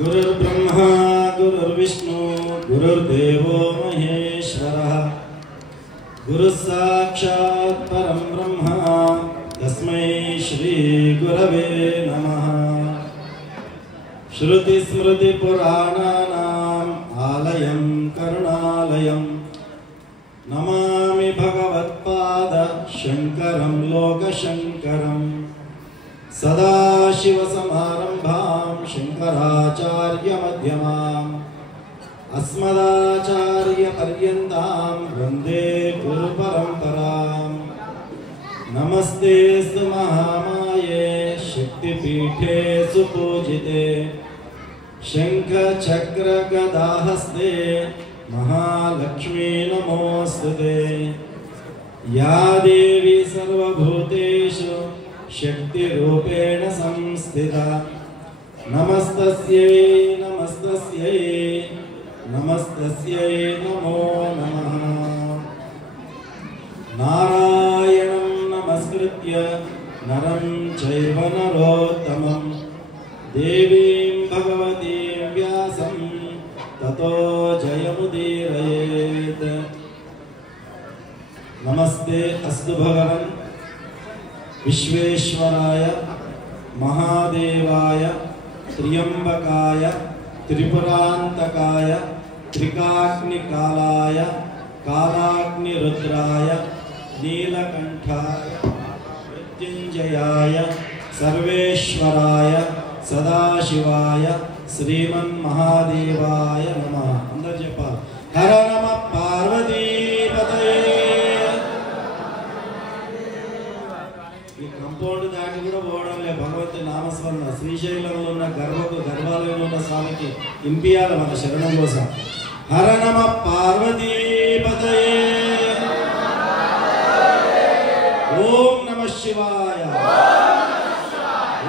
गुरुर्ब्रह्मा गुरुर्विष्णु गुरुर्देवो महेश्वरः गुरुसाक्षात् परं ब्रह्म तस्मै श्री गुरवे नमः। श्रुतिस्मृतिपुराणानाम् आलयं करुणालयं नमामि भगवत्पाद शंकरं लोकशंकरं। सदाशिवसमारम्भां शंकराचार्यमध्यमाम् अस्मदाचार्यपर्यन्तां वन्दे गुरुपरम्पराम्। नमस्ते महामाये शक्तिपीठे सुपूजिते शंखचक्रगदाहस्ते महालक्ष्मी नमोस्तुते। या देवी सर्वभूतेषु शक्तिरूपेण संस्थिता नमस्तस्यै नमस्तस्यै नमस्तस्यै नमो नमः। नारायणं नमस्कृत्य नरं चैव नरोत्तमं देवीं भगवतीं व्यासं ततो जयमुदीरयेत्। नमस्ते अस्तु भगवन् विश्वेश्वराय महादेवाय त्र्यंबकाय त्रिपुरांतकाय त्रिकाग्निकालाय कालाग्निरुद्राय नीलकंठाय मृत्युंजयाय सर्वेश्वराय सदाशिवाय श्रीमन्महादेवाय नमः। अंदर जपा हर नमः पार्वतीपतये। कंपौंड दाटी కూడా పోవడం లే భగవతి నామస్మరణ శ్రీశైలంలో ఉన్న గర్భాలయంలో ఉన్న స్వామికి ఇంపియాల మన శరణం కోసం హర నమ పార్వతీపతయే। ఓం నమః శివాయ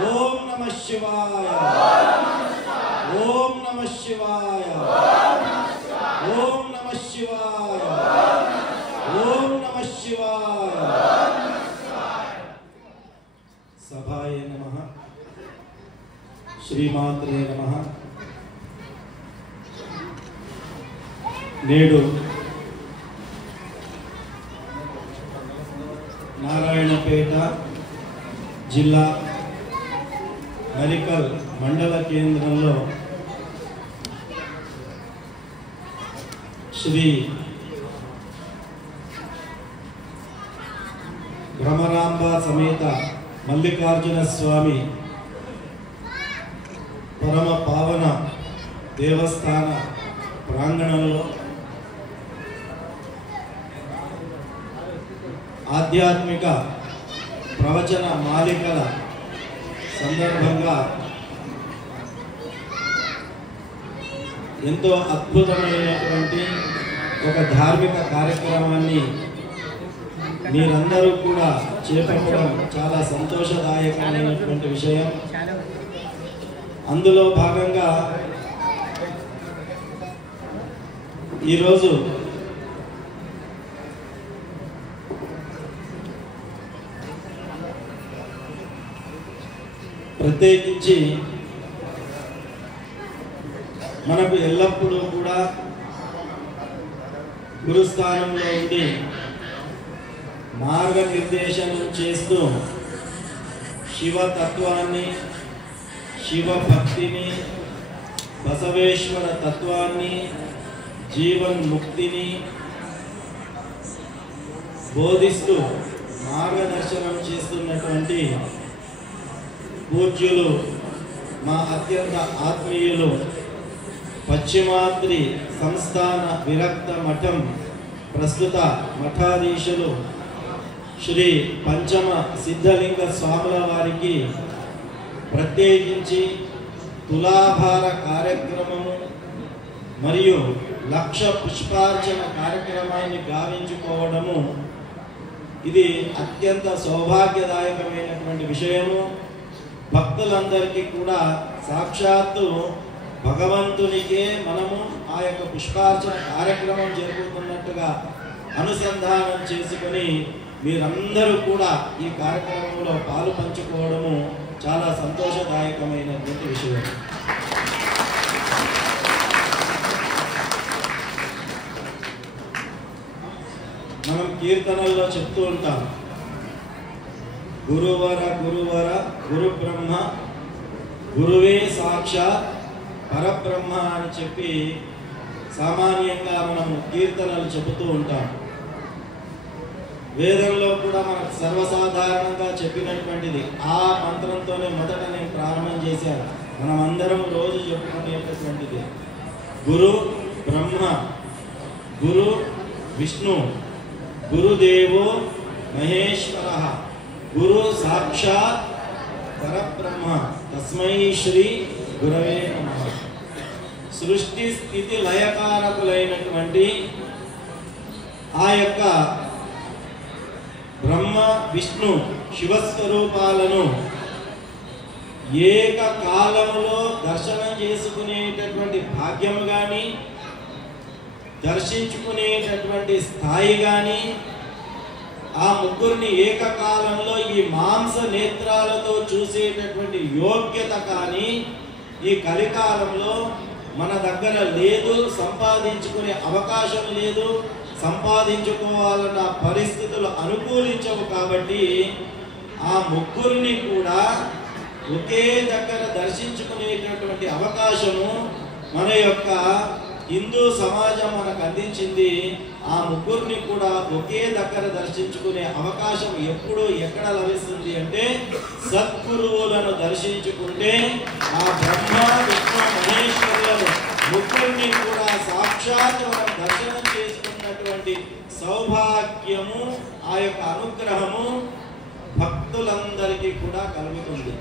ఓం నమః శివాయ ఓం నమః శివాయ ఓం నమః శివాయ ఓం నమః శివాయ। सभाय नमः श्रीमात्रे नमः। नेडु नारायणपेट जिल्ला मरिकल मंडल केंद्रंलो श्री भ्रमरांबा समेत मल्लिकार्जुन स्वामी परम पावन देवस्थान प्रांगणंलो आध्यात्मिक प्रवचन मालिकल संदर्भंगा ఎంతో అద్భుతమైనటువంటి ఒక ధార్మిక కార్యక్రమాన్ని మీరందరూ కూడా చేపట్టడం చాలా సంతోషదాయకమైనటువంటి విషయం। అందులో భాగంగా ఈరోజు ప్రత్యేకించి మనకు ఎల్లప్పుడూ కూడా గురుస్థానంలో ఉండి మార్గనిర్దేశనం చేస్తూ శివతత్వాన్ని శివభక్తిని బసవేశ్వర తత్వాన్ని జీవన్ముక్తిని బోధిస్తూ మార్గదర్శనం చేస్తున్నటువంటి పూజ్యులు మా అత్యంత ఆత్మీయులు పశ్చిమాద్రి సంస్థాన విరక్త మఠం ప్రస్తుత మఠాధీశులు శ్రీ పంచమ సిద్ధలింగ స్వాముల వారికి ప్రత్యేకించి తులాభార కార్యక్రమము మరియు లక్ష పుష్పార్చన కార్యక్రమాన్ని గావించుకోవడము ఇది అత్యంత సౌభాగ్యదాయకమైనటువంటి విషయము। భక్తులందరికీ కూడా సాక్షాత్తు భగవంతునికే మనము ఆ యొక్క పుష్పార్చన కార్యక్రమం జరుగుతున్నట్టుగా అనుసంధానం చేసుకొని మీరందరూ కూడా ఈ కార్యక్రమంలో పాలు పంచుకోవడము చాలా సంతోషదాయకమైనటువంటి విషయం। మనం కీర్తనల్లో చెప్తూ ఉంటాం, గురువర గురువర గురు బ్రహ్మ గురువే సాక్షాత్ పరబ్రహ్మ అని చెప్పి సామాన్యంగా మనం కీర్తనలు చెబుతూ ఉంటాం. వేదంలో కూడా మనకు సర్వసాధారణంగా చెప్పినటువంటిది ఆ మంత్రంతోనే మొదట నేను ప్రారంభం చేశాను. మనం అందరం రోజు చెప్పుకునేటటువంటిది గురు బ్రహ్మ గురు విష్ణు గురుదేవో మహేశ్వర గురు సాక్షాత్ పరబ్రహ్మ తస్మై శ్రీ గురవే నమః. సృష్టి స్థితి లయకారకులైనటువంటి ఆ యొక్క బ్రహ్మ విష్ణు శివస్వరూపాలను ఏకకాలంలో దర్శనం చేసుకునేటటువంటి భాగ్యము కానీ, దర్శించుకునేటటువంటి స్థాయి కానీ, ఆ ముగ్గురిని ఏకకాలంలో ఈ మాంస నేత్రాలతో చూసేటటువంటి యోగ్యత కానీ ఈ కలికాలంలో మన దగ్గర లేదు, సంపాదించుకునే అవకాశం లేదు, సంపాదించుకోవాలన్న పరిస్థితులు అనుకూలించవు. కాబట్టి ఆ ముగ్గురిని కూడా ఒకే దగ్గర దర్శించుకునేటటువంటి అవకాశము మన యొక్క హిందూ సమాజం మనకు అందించింది. ఆ ముగ్గురిని కూడా ఒకే దగ్గర దర్శించుకునే అవకాశం ఎప్పుడు ఎక్కడ లభిస్తుంది అంటే సద్గురువులను దర్శించుకుంటే ఆ బ్రహ్మ విష్ణు మహేశ్వరులను ముగ్గురిని కూడా సాక్షాత్ మనం దర్శనం చేసుకున్నటువంటి సౌభాగ్యము, ఆ యొక్క అనుగ్రహము భక్తులందరికీ కూడా కలుగుతుంది.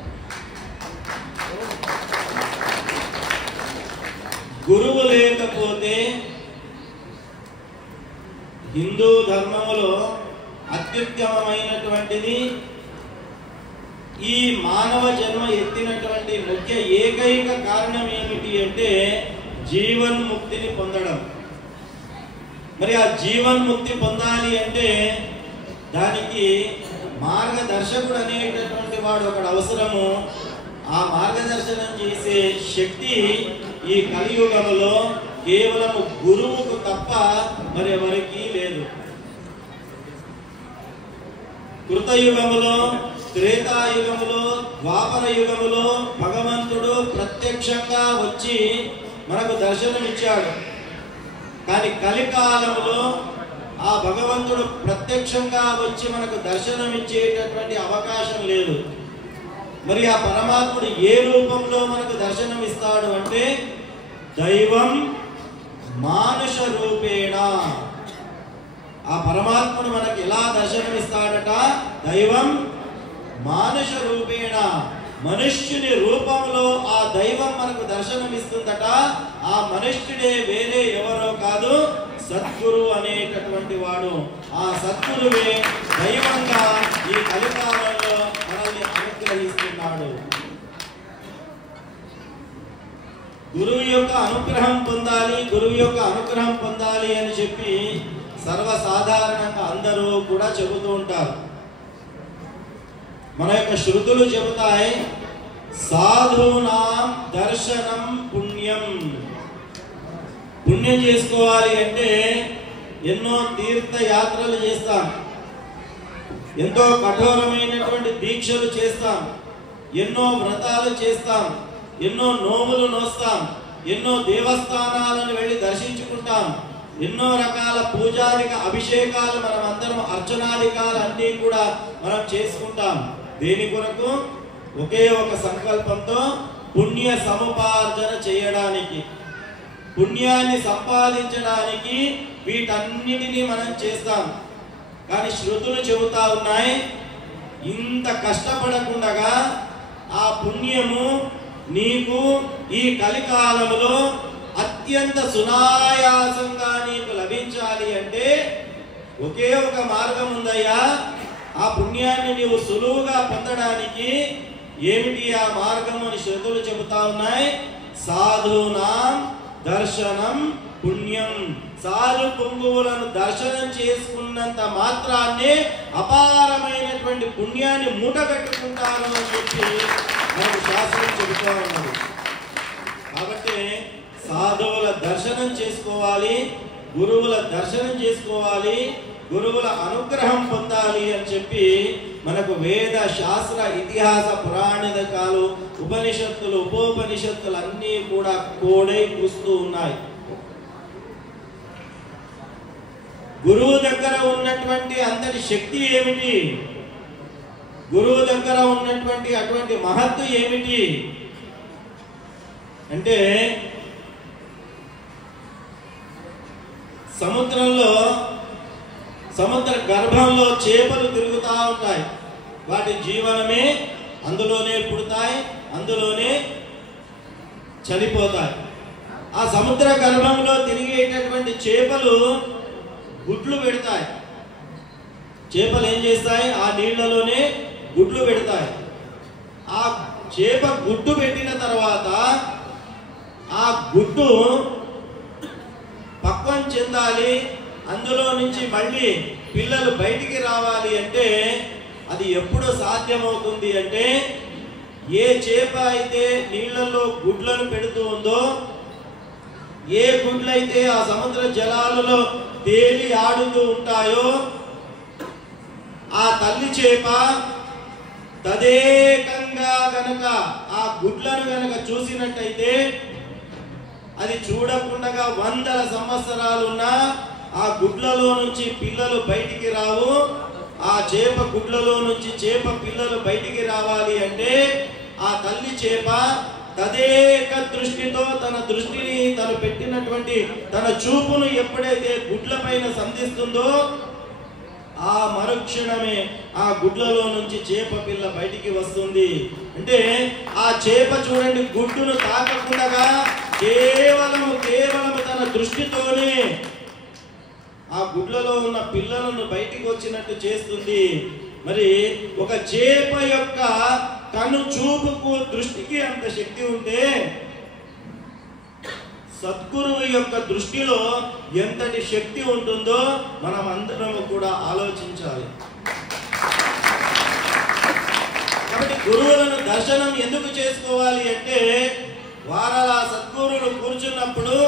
గురువు లేకపోతే హిందూ ధర్మములో అత్యుత్తమమైనటువంటిది ఈ మానవ జన్మ ఎత్తినటువంటి ముఖ్య ఏకైక కారణం ఏమిటి అంటే జీవన్ముక్తిని పొందడం. మరి ఆ జీవన్ముక్తి పొందాలి అంటే దానికి మార్గదర్శకుడు అనేటటువంటి వాడు ఒకడు అవసరము. ఆ మార్గదర్శనం చేసే శక్తి ఈ కలియుగములో కేవలం గురువుకు తప్ప మరెవరికి లేదు. కృతయుగములో, త్రేతాయుగములో, ద్వాపర యుగములో భగవంతుడు ప్రత్యక్షంగా వచ్చి మనకు దర్శనమిచ్చాడు. కానీ కలికాలములో ఆ భగవంతుడు ప్రత్యక్షంగా వచ్చి మనకు దర్శనమిచ్చేటటువంటి అవకాశం లేదు. మరి ఆ పరమాత్ముడు ఏ రూపంలో మనకు దర్శనమిస్తాడు అంటే దైవం మానుష రూపేణ. ఆ పరమాత్ముడు మనకు ఎలా దర్శనమిస్తాడట? దైవం మానుష రూపేణ, మనుష్యుని రూపంలో ఆ దైవం మనకు దర్శనమిస్తుందట. ఆ మనుష్యుడే వేరే ఎవరో కాదు, సద్గురు అనేటటువంటి వాడు. ఆ సద్గురువే దైవంగా ఈ కలికాలంలో మనల్ని అనుగ్రహిస్తున్నాడు. గురువు యొక్క అనుగ్రహం పొందాలి, గురువు యొక్క అనుగ్రహం పొందాలి అని చెప్పి సర్వసాధారణంగా అందరూ కూడా చెబుతూ ఉంటారు. మన యొక్క శృతులు చెబుతాయి, సాధూనాం దర్శనం పుణ్యం. పుణ్యం చేసుకోవాలి అంటే ఎన్నో తీర్థయాత్రలు చేస్తాం, ఎంతో కఠోరమైనటువంటి దీక్షలు చేస్తాం, ఎన్నో వ్రతాలు చేస్తాం, ఎన్నో నోములు నోస్తాం, ఎన్నో దేవస్థానాలను వెళ్ళి దర్శించుకుంటాం, ఎన్నో రకాల పూజారిక అభిషేకాలు మనం అందరం అర్చనాధికాలు అన్నీ కూడా మనం చేసుకుంటాం. దేని కొరకు? ఒకే ఒక సంకల్పంతో పుణ్య సముపార్జన చేయడానికి, పుణ్యాన్ని సంపాదించడానికి వీటన్నిటినీ మనం చేస్తాం. కానీ శృతులు చెబుతా ఉన్నాయి, ఇంత కష్టపడకుండా ఆ పుణ్యము నీకు ఈ కలికాలంలో అత్యంత సునాయాసంగా నీకు లభించాలి అంటే ఒకే ఒక మార్గం ఉందయ్యా. ఆ పుణ్యాన్ని నీవు సులువుగా పొందడానికి ఏమిటి ఆ మార్గం అని శృతులు చెబుతా ఉన్నాయి. సాధూనాం దర్శనం పుణ్యం. సాధు పుంగువులను దర్శనం చేసుకున్నంత మాత్రాన్నే అపారమైనటువంటి పుణ్యాన్ని మూట కట్టుకుంటారు అని చెప్పి మనకు శాస్త్రం చెబుతూ ఉన్నది. కాబట్టి సాధువుల దర్శనం చేసుకోవాలి, గురువుల దర్శనం చేసుకోవాలి. గురువుల అనుగ్రహం పొందాలి అని చెప్పి మనకు వేద శాస్త్ర ఇతిహాస పురాణాలు ఉపనిషత్తులు ఉపోపనిషత్తులు అన్నీ కూడా కోడై కూస్తూ ఉన్నాయి. గురువు దగ్గర ఉన్నటువంటి అంతటి శక్తి ఏమిటి, గురువు దగ్గర ఉన్నటువంటి అటువంటి మహత్తు ఏమిటి అంటే, సముద్ర గర్భంలో చేపలు తిరుగుతూ ఉంటాయి. వాటి జీవనమే అందులోనే పుడతాయి, అందులోనే చనిపోతాయి. ఆ సముద్ర గర్భంలో తిరిగేటటువంటి చేపలు గుడ్లు పెడతాయి. చేపలు ఏం చేస్తాయి? ఆ నీళ్లలోనే గుడ్లు పెడతాయి. ఆ చేప గుడ్డు పెట్టిన తర్వాత ఆ గుడ్డు పక్వం చెందాలి, అందులో నుంచి మళ్ళీ పిల్లలు బయటికి రావాలి అంటే అది ఎప్పుడు సాధ్యమవుతుంది అంటే, ఏ చేప అయితే నీళ్లలో గుడ్లను పెడుతూ ఉందో, ఏ గుడ్లైతే ఆ సముద్ర జలాలలో తేలి ఆడుతూ ఉంటాయో, ఆ తల్లి చేప తదేకంగా గనక ఆ గుడ్లను గనక చూసినట్టయితే, అది చూడకుండా 100 సంవత్సరాలున్నా ఆ గుడ్లలో నుంచి పిల్లలు బయటికి రావు. ఆ చేప గుడ్లలో నుంచి చేప పిల్లలు బయటికి రావాలి అంటే ఆ తల్లి చేప తదేక దృష్టితో తన దృష్టిని తను పెట్టినటువంటి తన చూపును ఎప్పుడైతే గుడ్ల పైన సంధిస్తుందో ఆ మరుక్షణమే ఆ గుడ్లలో నుంచి చేప పిల్ల బయటికి వస్తుంది. అంటే ఆ చేప చూడండి, గుడ్డును తాకకుండా కేవలము తన దృష్టితోనే ఆ గుడ్లలో ఉన్న పిల్లలను బయటికి వచ్చినట్టు చేస్తుంది. మరి ఒక చేప యొక్క కను చూపుకు దృష్టికి అంత శక్తి ఉంటే సద్గురువు యొక్క దృష్టిలో ఎంతటి శక్తి ఉంటుందో మనం అందరం కూడా ఆలోచించాలి. కాబట్టి గురువులను దర్శనం ఎందుకు చేసుకోవాలి అంటే, వారల సద్గురువులు కూర్చున్నప్పుడు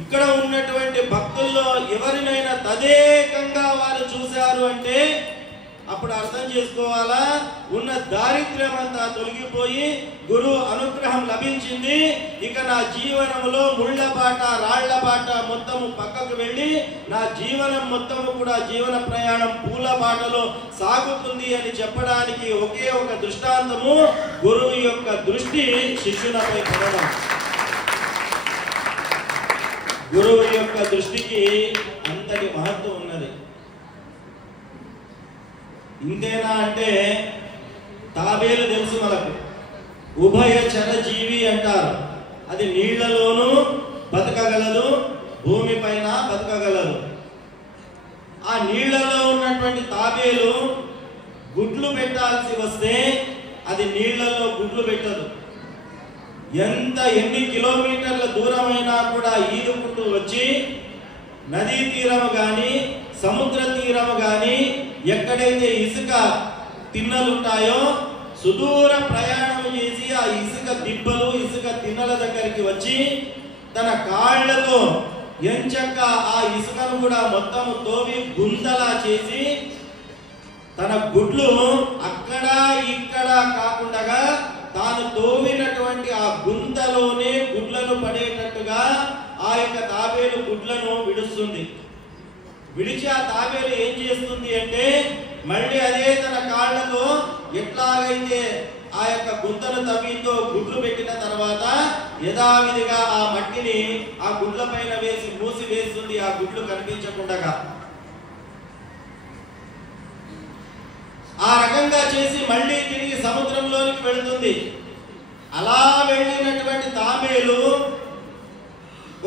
ఇక్కడ ఉన్నటువంటి భక్తుల్లో ఎవరినైనా తదేకంగా వారు చూశారు అంటే అప్పుడు అర్థం చేసుకోవాలా, ఉన్న దారిద్ర్యం అంతా తొలగిపోయి గురువు అనుగ్రహం లభించింది. ఇక నా జీవనంలో ముళ్ళ బాట రాళ్ల బాట మొత్తము పక్కకు వెళ్ళి నా జీవనం మొత్తము కూడా జీవన ప్రయాణం పూల బాటలో సాగుతుంది అని చెప్పడానికి ఒకే ఒక దృష్టాంతము గురువు యొక్క దృష్టి శిష్యులపై పడడం. గురువు యొక్క దృష్టికి అంతటి మహత్వం ఉన్నది. ఇంతేనా అంటే, తాబేలు తెలుసు మనకు, ఉభయ చరజీవి అంటారు. అది నీళ్లలోనూ బతకగలదు, భూమిపైన బతకగలదు. ఆ నీళ్లలో ఉన్నటువంటి తాబేలు గుడ్లు పెట్టాల్సి వస్తే అది నీళ్లలో గుడ్లు పెట్టదు. ఎన్ని కిలోమీటర్ల దూరమైనా కూడా ఈదుకుంటూ వచ్చి నదీ తీరము కానీ సముద్ర తీరము కానీ ఎక్కడైతే ఇసుక తిన్నలుంటాయో సుదూర ప్రయాణం చేసి ఆ ఇసుక దిబ్బలు ఇసుక తిన్నల దగ్గరికి వచ్చి తన కాళ్లతో ఎంచక్క ఆ ఇసుకను కూడా మొత్తం తోవి గుంతలా చేసి తన గుడ్లు అక్కడ ఇక్కడ కాకుండా తాను తోవినటువంటి ఆ గుంతలోనే గుడ్లను పడేటట్టుగా ఆ యొక్క తాబేలు గుడ్లను విడుస్తుంది. విడిచి ఆ తాబేలు ఏం చేస్తుంది అంటే, మళ్ళీ అదే తన కాళ్లతో ఎట్లాగైతే ఆ యొక్క గుంతను తవ్వితో గుడ్లు పెట్టిన తర్వాత యథావిధిగా ఆ మట్టిని ఆ గుడ్ల పైన వేసి మూసి వేస్తుంది, ఆ గుడ్లు కనిపించకుండా. ఆ రకంగా చేసి మళ్ళీ తిరిగి సముద్రంలోనికి వెళుతుంది. అలా వెళ్ళినటువంటి తాబేలు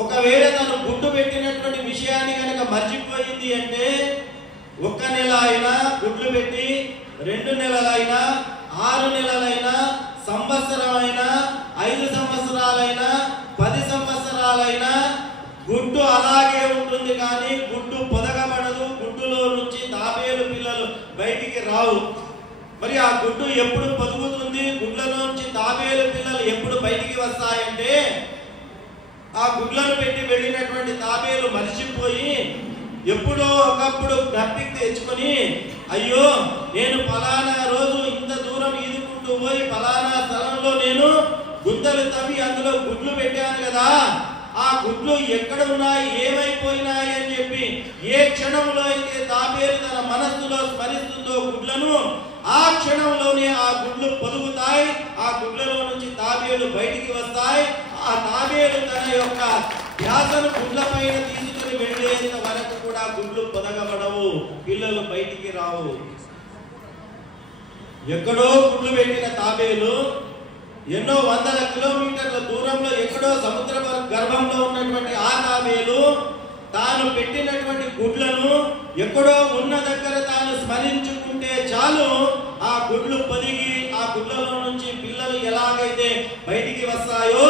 ఒకవేళ తను గుడ్డు పెట్టినటువంటి విషయాన్ని కనుక మర్చిపోయింది అంటే 1 నెల అయినా గుడ్లు పెట్టి 2 నెలలైనా 6 నెలలైనా సంవత్సరమైనా 5 సంవత్సరాలైనా 10 సంవత్సరాలైనా గుడ్డు అలాగే ఉంటుంది, కానీ గుడ్డు పొదగబడదు. గుడ్డులో నుంచి తాబేలు పిల్లలు బయటికి రావు. మరి ఆ గుడ్డు ఎప్పుడు పొదుగుతుంది, గుడ్లలో నుంచి తాబేలు పిల్లలు ఎప్పుడు బయటికి వస్తాయంటే, ఆ గుడ్లను పెట్టి వెళ్ళినటువంటి తాబేలు మర్చిపోయి ఎప్పుడో ఒకప్పుడు జ్ఞాపిక తెచ్చుకొని అయ్యో నేను ఫలానా రోజు ఇంత దూరం ఈదుకుంటూ పోయి ఫలానా స్థలంలో నేను గుంతలు తవ్వి అందులో గుడ్లు పెట్టాను కదా, ఆ గుడ్లు ఎక్కడ ఉన్నాయి ఏమైపోయినాయి అని చెప్పి ఏ క్షణంలో అయితే తాబేలు తన మనస్సులో స్మరిస్తుందో గుడ్లను, ఆ క్షణంలోనే ఆ గుడ్లు పొదుగుతాయి, ఆ గుడ్లలో నుంచి తాబేలు బయటికి వస్తాయి. ఆ తాబేలు తన యొక్క ధ్యాసను గుడ్ల పైన తీసుకుని వెళ్ళేంత వరకు కూడా గుడ్లు పొదగబడవు, పిల్లలు బయటికి రావు. ఎక్కడో గుడ్లు పెట్టిన తాబేలు ఎన్నో వందల కిలోమీటర్ల దూరంలో ఎక్కడో సముద్ర గర్భంలో ఉన్నటువంటి ఆ తాబేలు తాను పెట్టినటువంటి గుడ్లను ఎక్కడో ఉన్న దగ్గర తాను స్మరించుకుంటే చాలు, ఆ గుడ్లు పొదిగి ఆ గుడ్లలో నుంచి పిల్లలు ఎలాగైతే బయటికి వస్తాయో,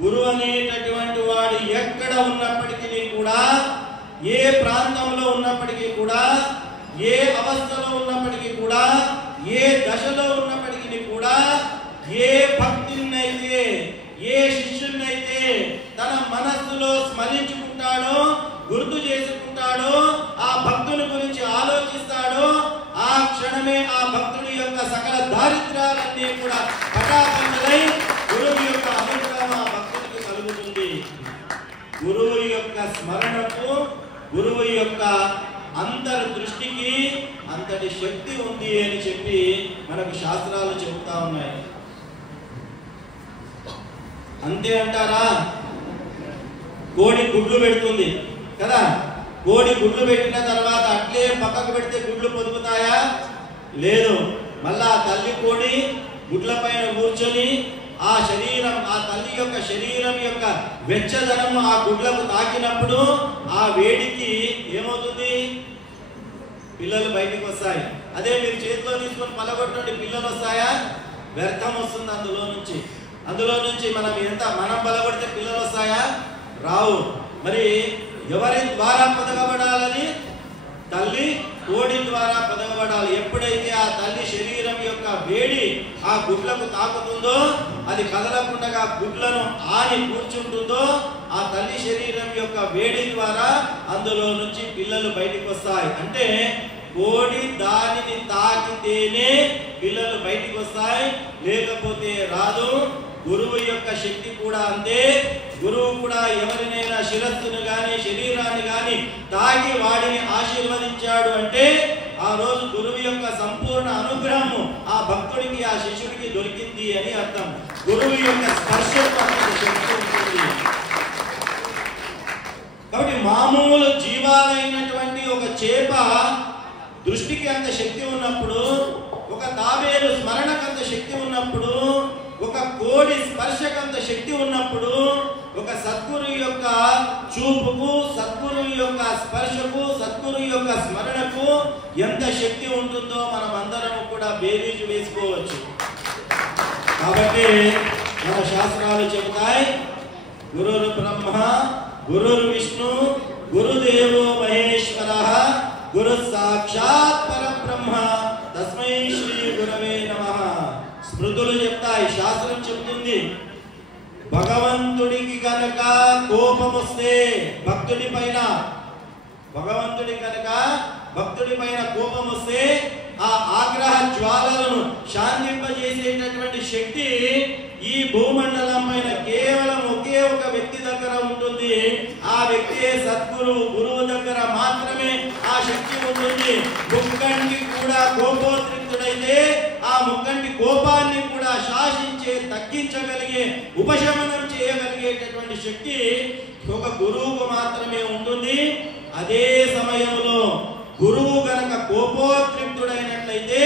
గురువు అనేటటువంటి వాడు ఎక్కడ ఉన్నప్పటికీ కూడా, ఏ ప్రాంతంలో ఉన్నప్పటికీ కూడా, ఏ అవస్థలో ఉన్నప్పటికీ కూడా, ఏ దశలో ఉన్నప్పటికీ కూడా, ఏ భక్తున్నైతే ఏ శిష్యున్నైతే తన మనస్సులో స్మరించుకుంటాడో, గుర్తు చేసుకుంటాడో, ఆ భక్తుని గురించి ఆలోచిస్తాడో, ఆ క్షణమే ఆ భక్తుడి యొక్క సకల దారిద్ర్యాలన్నీ కూడా పటాపంచలై గురువు యొక్క అనుగ్రహం ఆ భక్తుడికి కలుగుతుంది. గురువు యొక్క స్మరణకు, గురువు యొక్క అంతర్దృష్టికి అంతటి శక్తి ఉంది అని చెప్పి మనకు శాస్త్రాలు చెబుతా ఉన్నాయి. అంతే అంటారా? కోడి గుడ్లు పెడుతుంది కదా, కోడి గుడ్లు పెట్టిన తర్వాత అట్లే పక్కకు పెడితే గుడ్లు పొదుగుతాయా? లేదు. మళ్ళా తల్లి కోడి గుడ్ల పైన కూర్చొని ఆ శరీరం, ఆ తల్లి యొక్క శరీరం యొక్క వెచ్చదనం ఆ గుడ్లకు తాకినప్పుడు ఆ వేడికి ఏమవుతుంది? పిల్లలు బయటికి వస్తాయి. అదే మీరు చేతిలో తీసుకొని పలగొట్టండి, పిల్లలు వస్తాయా? వ్యర్థం వస్తుంది అందులో నుంచి మనం పలగొడితే పిల్లలు వస్తాయా? రావు. మరి ఎవరి ద్వారా పొదగబడాలని? తల్లి కోడి ద్వారా పొదగబడాలి. ఎప్పుడైతే ఆ తల్లి శరీరం యొక్క వేడి ఆ గుడ్లకు తాకుతుందో, అది కదలకుండా గుడ్లను ఆని కూర్చుంటుందో, ఆ తల్లి శరీరం యొక్క వేడి ద్వారా అందులో నుంచి పిల్లలు బయటికి వస్తాయి. అంటే కోడి దానిని తాకితేనే పిల్లలు బయటికి వస్తాయి, లేకపోతే రాదు. గురువు యొక్క శక్తి కూడా అంతే. గురువు కూడా ఎవరినైనా శిరస్సును గాని శరీరాన్ని గాని తాకి వాడిని ఆశీర్వదించాడు అంటే ఆ రోజు గురువు యొక్క సంపూర్ణ అనుగ్రహము ఆ భక్తుడికి, ఆ శిష్యుడికి దొరికింది అని అర్థం. గురువు యొక్క స్పర్శకు శక్తి ఉంటుంది. కాబట్టి మామూలు జీవాలైనటువంటి ఒక చేప దృష్టికి అంత శక్తి ఉన్నప్పుడు, ఒక తాబేలు స్మరణకు అంత శక్తి ఉన్నప్పుడు, ఒక కోడి స్పర్శకంత శక్తి ఉన్నప్పుడు, ఒక సద్గురు యొక్క చూపుకు, సద్గురు యొక్క స్పర్శకు, సద్గురు యొక్క స్మరణకు ఎంత శక్తి ఉంటుందో మనం అందరం కూడా బేరీజు వేసుకోవచ్చు. కాబట్టి మన శాస్త్రాలు చెబుతాయి, గురుర్ బ్రహ్మ గురుర్ విష్ణు గురుదేవో మహేశ్వరః గురు సాక్షాత్ పరబ్రహ్మ తస్మై శ్రీ గురవే నమః. స్మృతులు చెప్తాయి, శాస్త్రం చెబుతుంది, భగవంతుడికి కనుక కోపం వస్తే భక్తుడి పైన కోపం వస్తే ఆ ఆగ్రహ జ్వాలలను శాంతింపజేసేటటువంటి శక్తి ఈ భూమండలం పైన కేవలం ఒకే ఒక వ్యక్తి దగ్గర ఉంటుంది. ఆ వ్యక్తి సద్గురు, గురువు దగ్గర మాత్రమే ఆ శక్తి ఉంటుంది. ముక్కంటి కూడా కోపోద్రిక్తుడైతే ఆ ముక్కంటి కోపాన్ని కూడా శాసించే, తగ్గించగలిగే, ఉపశమనం చేయగలిగేటటువంటి శక్తి ఒక గురువుకు మాత్రమే ఉంటుంది. అదే సమయంలో గురువు గనక కోపోద్రిక్తుడైనట్లయితే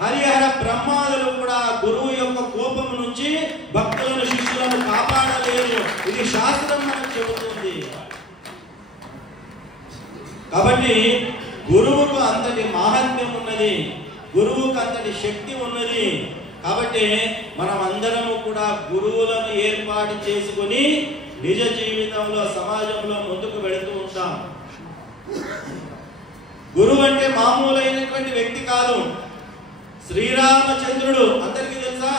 హరిహర బ్రహ్మాదులు కూడా గురువు యొక్క కోపం నుంచి భక్తులను, శిష్యులను కాపాడలేరు. ఇది శాస్త్రం మనకు చెబుతుంది. కాబట్టి గురువుకు అంతటి మహాత్మ్యం ఉన్నది, గురువుకు అంతటి శక్తి ఉన్నది. కాబట్టి మనం అందరము కూడా గురువులను ఏర్పాటు చేసుకొని నిజ జీవితంలో, సమాజంలో ముందుకు వెళుతూ ఉంటాం. గురువు అంటే మామూలైనటువంటి వ్యక్తి కాదు. శ్రీరామచంద్రుడు అందరికీ తెలుసా?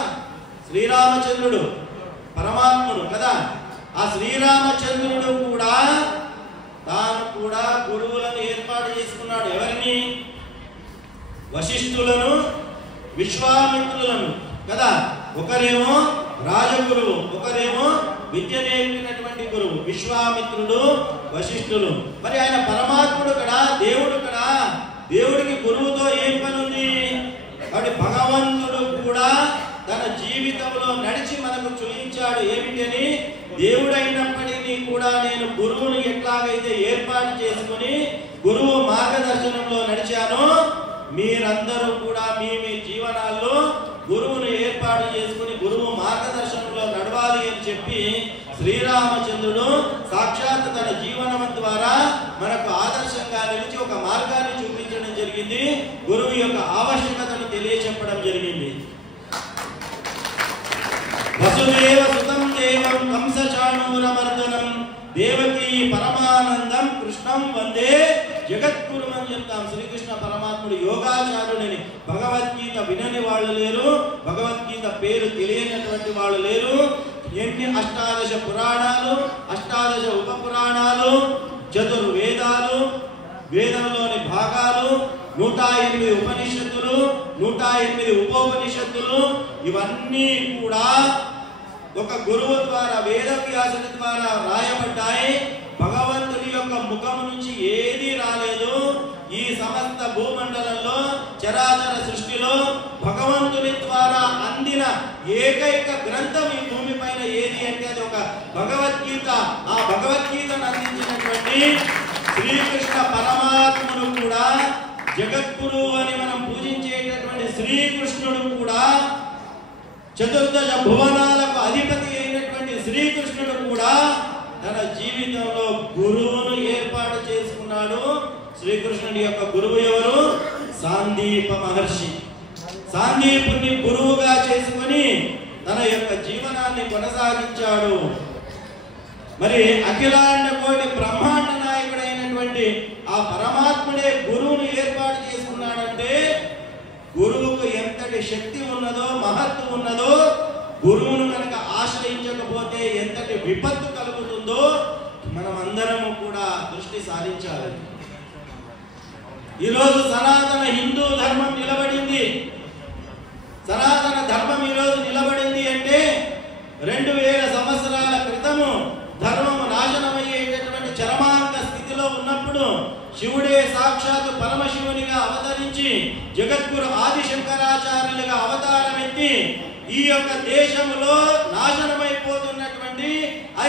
శ్రీరామచంద్రుడు పరమాత్ముడు కదా. ఆ శ్రీరామచంద్రుడు కూడా తాను కూడా గురువులను ఏర్పాటు చేసుకున్నాడు. ఎవరిని? వశిష్ఠులను, విశ్వామిత్రులను కదా. ఒకరేమో రాజగురువు, ఒకరేమో విద్య నేర్పినటువంటి గురువు. విశ్వామిత్రుడు, వశిష్ఠులు. మరి ఆయన పరమాత్ముడు కదా, దేవుడు కదా. దేవుడికి గురువుతో ఏం పని ఉంది? కాబట్టి భగవంతుడు కూడా తన జీవితంలో నడిచి మనకు చూపించాడు. ఏమిటని? దేవుడైనప్పటికీ కూడా నేను గురువును ఎట్లాగైతే ఏర్పాటు చేసుకుని గురువు మార్గదర్శనంలో నడిచానో, మీరందరూ కూడా మీ మీ జీవనాల్లో గురువును ఏర్పాటు చేసుకుని గురువు మార్గదర్శనంలో నడవాలి అని చెప్పి శ్రీరామచంద్రుడు సాక్షాత్ తన జీవనం ద్వారా మనకు ఆదర్శంగా నిలిచి ఒక మార్గాన్ని చూపించడం జరిగింది. గురువు యొక్క ఆవశ్యకతను తెలియచెప్పడం జరిగింది. వసుదేవ సుతం దేవం కంసచాణూరమర్దనం దేవకీ పరమానందం కృష్ణం వందే జగద్గురుం అని చెప్తాం. శ్రీకృష్ణ పరమాత్ముడు యోగాచార్యుడని. భగవద్గీత వినని వాళ్ళు లేరు, భగవద్గీత పేరు తెలియనటువంటి వాళ్ళు లేరు. ఎన్ని అష్టాదశ పురాణాలు, అష్టాదశ ఉప పురాణాలు, చతుర్వేదాలు, వేదంలోని భాగాలు, 108 ఉపనిషత్తులు, 108 ఉపోపనిషత్తులు, ఇవన్నీ కూడా ఒక గురువు ద్వారా, వేదవ్యాసుని ద్వారా రాయబడ్డాయి. భగవంతుని యొక్క ముఖం నుంచి ఏది రాలేదు. ఈ సమస్త భూమండలంలో చరాచర సృష్టిలో భగవంతుని ద్వారా అందిన ఏకైక గ్రంథం ఈ భూమి పైన ఏది అంటే అది ఒక భగవద్గీత. ఆ భగవద్గీతను అందించినటువంటి శ్రీకృష్ణ పరమాత్ముడు కూడా, జగద్గురువు అని మనం పూజించేటటువంటి శ్రీకృష్ణుడు కూడా, చతుర్దశ భువనాలకు అధిపతి అయినటువంటి శ్రీకృష్ణుడు కూడా తన జీవితంలో గురువును ఏర్పాటు చేసుకున్నాడు. శ్రీకృష్ణుడి యొక్క గురువు ఎవరు? సాందీప మహర్షి. సాందీపుని గురువుగా చేసుకుని తన యొక్క జీవనాన్ని కొనసాగించాడు. మరి అఖిలాండ కోటి బ్రహ్మాండ నాయకుడైనటువంటి ఆ పరమాత్ముడే గురువుని ఏర్పాటు చేసుకున్నాడంటే గురువుకు ఎంతటి శక్తి ఉన్నదో, మహత్తు ఉన్నదో, గురువును కనుక ఆశ్రయించకపోతే ఎంతటి విపత్తు కలుగుతుందో మనం అందరము కూడా దృష్టి సారించాలి. ఈరోజు సనాతన హిందూ ధర్మం నిలబడింది. సనాతన ధర్మం ఈరోజు నిలబడింది అంటే 2000 సంవత్సరాల క్రితము ధర్మము నాశనమయ్యేటటువంటి చరమాంక స్థితిలో ఉన్నప్పుడు శివుడే సాక్షాత్ పరమశివునిగా అవతరించి జగద్గురు ఆదిశంకరాచార్యులుగా అవతారం ఎత్తి ఈ యొక్క దేశంలో నాశనమైపోతున్నటువంటి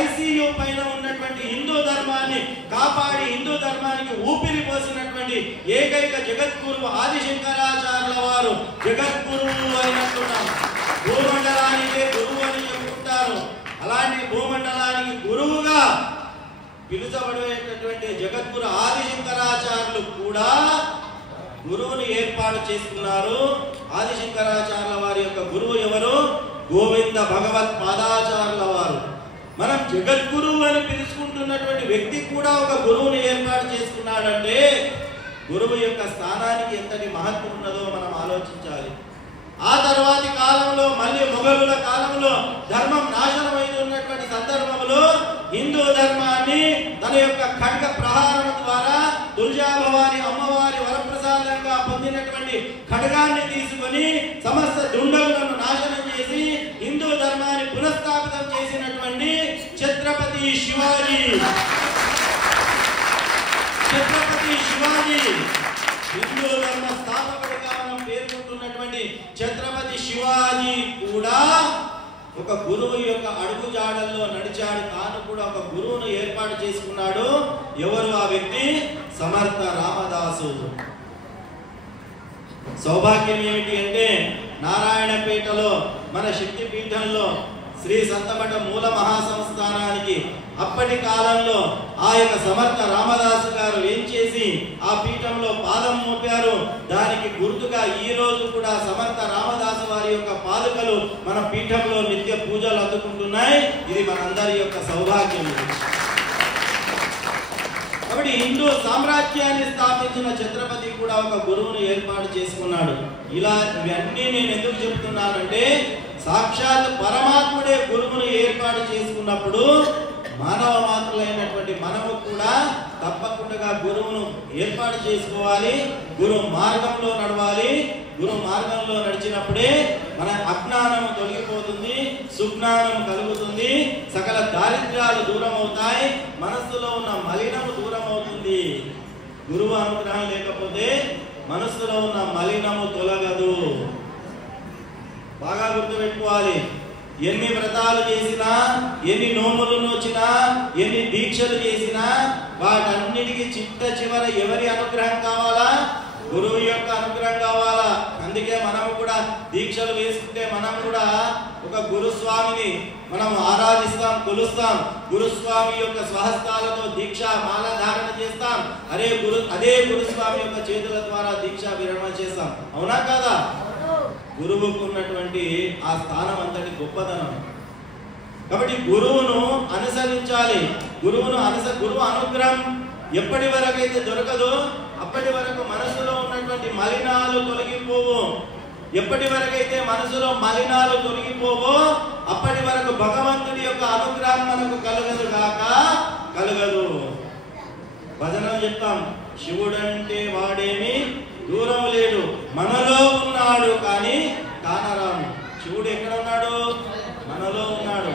ఐసీయూ పైన ఉన్నటువంటి హిందూ ధర్మాన్ని కాపాడి హిందూ ధర్మానికి ఊపిరి పోసినటువంటి ఏకైక జగద్గురు ఆదిశంకరాచార్యుల వారు జగద్గురువు అని అంటున్నాం. భూమండలానికే గురువు అని చెప్పుకుంటారు. అలాంటి భూమండలానికి గురువుగా పిలుచబడేటటువంటి జగద్గురు ఆదిశంకరాచార్యులు కూడా గురువుని ఏర్పాటు చేసుకున్నారు. ఆదిశంకరాచార్యుల వారి యొక్క గురువు ఎవరు? గోవింద భగవత్ పాదాచార్యుల వారు. మనం జగద్గురువు అని పిలుచుకుంటున్నటువంటి వ్యక్తి కూడా ఒక గురువుని ఏర్పాటు చేసుకున్నాడంటే గురువు యొక్క స్థానానికి ఎంతటి మహత్వం ఉన్నదో మనం ఆలోచించాలి. ఆ తర్వాతి కాలంలో మళ్ళీ మొఘలుల కాలంలో ధర్మం నాశనమైనటువంటి సందర్భంలో హిందూ ధర్మాన్ని తన యొక్క ఖడ్గ ప్రహారం ద్వారా తులజాభవాని అమ్మవారి వరప్రసాదంగా పొందినటువంటి ఖడ్గాన్ని తీసుకొని సమస్త దుండగులను నాశనం చేసి హిందూ ధర్మాన్ని పునఃస్థాపితం చేసినటువంటి ఛత్రపతి శివాజీ. ఛత్రపతి శివాజీ హిందూ ధర్మ స్థాపకుడిగా మనం పేర్కొంటున్నటువంటి ఛత్రపతి శివాజీ కూడా ఒక గురువు యొక్క అడుగు జాడల్లో నడిచాడు. తాను కూడా ఒక గురువును ఏర్పాటు చేసుకున్నాడు. ఎవరు ఆ వ్యక్తి? సమర్థ రామదాసు. సౌభాగ్యం ఏమిటి అంటే నారాయణపేటలో మన శక్తి పీఠంలో శ్రీ సంతమఠ మూల మహాసంస్థానానికి అప్పటి కాలంలో ఆ యొక్క సమర్థ రామదాసు గారు ఏం చేసి ఆ పీఠంలో పాదం మోపారు. దానికి గుర్తుగా ఈ రోజు కూడా సమర్థ రామదాసు వారి యొక్క పాదుకలు మన పీఠంలో నిత్య పూజలు అందుకుంటున్నాయి. ఇది మనందరి యొక్క సౌభాగ్యం. కాబట్టి హిందూ సామ్రాజ్యాన్ని స్థాపించిన ఛత్రపతి కూడా ఒక గురువును ఏర్పాటు చేసుకున్నాడు. ఇలా ఇవన్నీ నేను ఎందుకు చెప్తున్నానంటే సాక్షాత్ పరమాత్ముడే గురువును ఏర్పాటు చేసుకున్నప్పుడు మానవ మాత్రులైనటువంటి మనము కూడా తప్పకుండా గురువును ఏర్పాటు చేసుకోవాలి, గురు మార్గంలో నడవాలి. గురు మార్గంలో నడిచినప్పుడే మన అజ్ఞానం తొలగిపోతుంది, సుజ్ఞానం కలుగుతుంది, సకల దారిద్ర్యాలు దూరం అవుతాయి, మనస్సులో ఉన్న మలినము దూరం అవుతుంది. గురువు అనుగ్రహం లేకపోతే మనస్సులో ఉన్న మలినము తొలగదు. బాగా గుర్తుపెట్టుకోవాలి. ఎన్ని వ్రతాలు చేసినా, ఎన్ని నోములు నోచినా, ఎన్ని దీక్షలు చేసినా వాటన్నిటికీ చిట్ట చివర ఎవరి అనుగ్రహం కావాలా? గురువు యొక్క అనుగ్రహం కావాలా. అందుకే మనము కూడా దీక్షలు వేసుకుంటే మనం కూడా ఒక గురుస్వామిని మనం ఆరాధిస్తాం, కొలుస్తాం. గురుస్వామి యొక్క స్వహస్తాలతో దీక్ష మాల ధారణ చేస్తాం. అదే గురుస్వామి యొక్క చేతుల ద్వారా దీక్ష విరమణ చేస్తాం. అవునా కాదా? గురువుకు ఉన్నటువంటి ఆ స్థానం అంతటి గొప్పదనం. కాబట్టి గురువును అనుసరించాలి. గురువు అనుగ్రహం ఎప్పటి వరకైతే దొరకదో అప్పటి వరకు మనసులో ఉన్నటువంటి మలినాలు తొలగిపోవు. ఎప్పటి వరకైతే మనసులో మలినాలు తొలగిపోవో అప్పటి వరకు భగవంతుడి యొక్క అనుగ్రహం మనకు కలగదు. భజనలు చెప్తాం, శివుడంటే వాడేమి దూరం లేడు, మనలో ఉన్నాడు కానీ కానరాము. శివుడు ఎక్కడ ఉన్నాడు? మనలో ఉన్నాడు.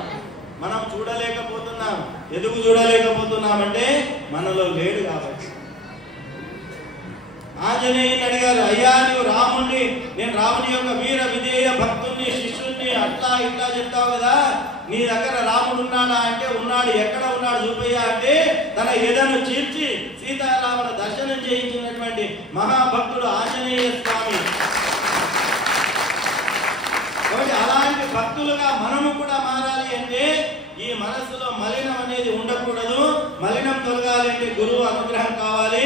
మనం చూడలేకపోతున్నాం. ఎందుకు చూడలేకపోతున్నామంటే మనలో లేడు కాబట్టి. ఆంజనేయుని అడిగారు, అయ్యా నీవు రాముణ్ణి, నేను రాముని యొక్క వీర విధేయ భక్తుణ్ణి, శిష్యుణ్ణి, అట్లా ఇట్లా చెప్తావు కదా, నీ దగ్గర రాముడు ఉన్నాడా అంటే ఉన్నాడు. ఎక్కడ ఉన్నాడు చూపయ్యా అంటే తన ఎదను చీల్చి సీతారాముల దర్శనం చేయించినటువంటి మహాభక్తుడు ఆంజనేయ స్వామి. కాబట్టి అలాంటి భక్తులుగా మనము కూడా మారాలి అంటే ఈ మనస్సులో మలినం అనేది ఉండకూడదు. మలినం తొలగాలి అంటే గురువు అనుగ్రహం కావాలి.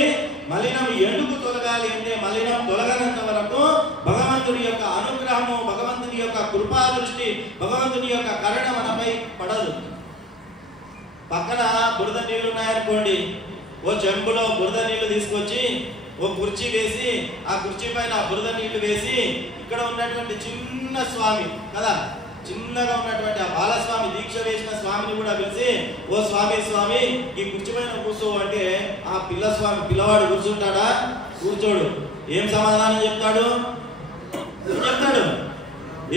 మలినం ఎందుకు తొలగాలి అంటే మలినం తొలగనంత వరకు భగవంతుడి యొక్క అనుగ్రహము, భగవంతుడి యొక్క కృపా దృష్టి, భగవంతుడి యొక్క కరుణ మనపై పడదు. పక్కన బురద నీళ్లు ఉన్నాయనుకోండి, ఓ చెంబులో బురద నీళ్లు తీసుకొచ్చి ఓ కుర్చీ వేసి ఆ కుర్చీ పైన బురద నీళ్లు వేసి ఇక్కడ ఉన్నటువంటి చిన్న స్వామి కదా, చిన్నగా ఉన్నటువంటి ఆ బాలస్వామి దీక్ష వేసిన స్వామిని కూడా పిలిచి, ఓ స్వామి ఈ కుర్చీ పైన కూర్చో అంటే ఆ పిల్లవాడు కూర్చుంటాడా? కూర్చోడు. ఏం సమాధానం చెప్తాడు?